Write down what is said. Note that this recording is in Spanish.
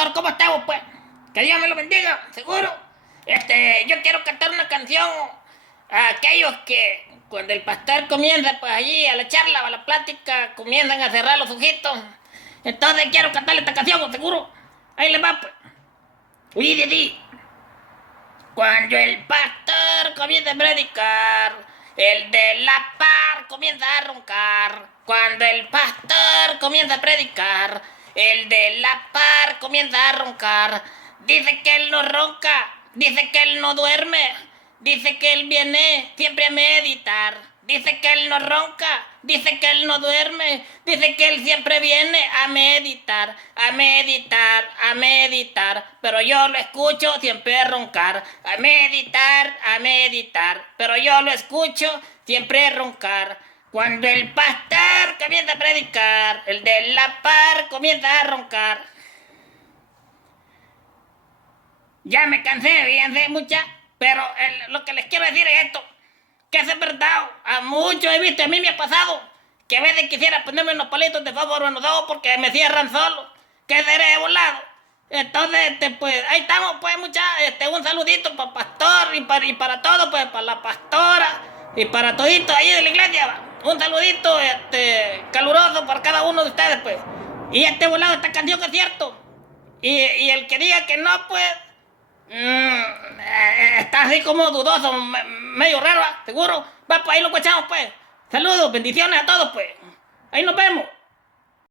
pastor, ¿cómo estamos, pues? Que Dios me lo bendiga, seguro. Yo quiero cantar una canción a aquellos que cuando el pastor comienza, pues allí a la charla, a la plática, comienzan a cerrar los ojitos. Entonces quiero cantarle esta canción, seguro. Ahí le va, pues. Uy, Didi. Cuando el pastor comienza a predicar, el de la par comienza a roncar. Cuando el pastor comienza a predicar, el de la par comienza a roncar. Dice que él no ronca, dice que él no duerme, dice que él viene siempre a meditar. Dice que él no ronca, dice que él no duerme, dice que él siempre viene a meditar, a meditar, a meditar. Pero yo lo escucho siempre roncar, a meditar. Pero yo lo escucho siempre roncar. Cuando el pastor comienza a predicar, el de la par comienza a roncar. Ya me cansé, fíjense, mucha, pero lo que les quiero decir es esto. Que es verdad, a muchos he visto, a mí me ha pasado, que a veces quisiera ponerme unos palitos de fósforo en los ojos porque me cierran solo, que seré de volado. Entonces, pues, ahí estamos, pues, un saludito para pastor y para todo, pues, para la pastora y para todito ahí de la iglesia, va. Un saludito, caluroso para cada uno de ustedes, pues. Y volado, esta canción es cierto. Y el que diga que no, pues, está así como dudoso, medio raro, ¿eh? Seguro. Va, pues ahí lo escuchamos, pues. Saludos, bendiciones a todos, pues. Ahí nos vemos.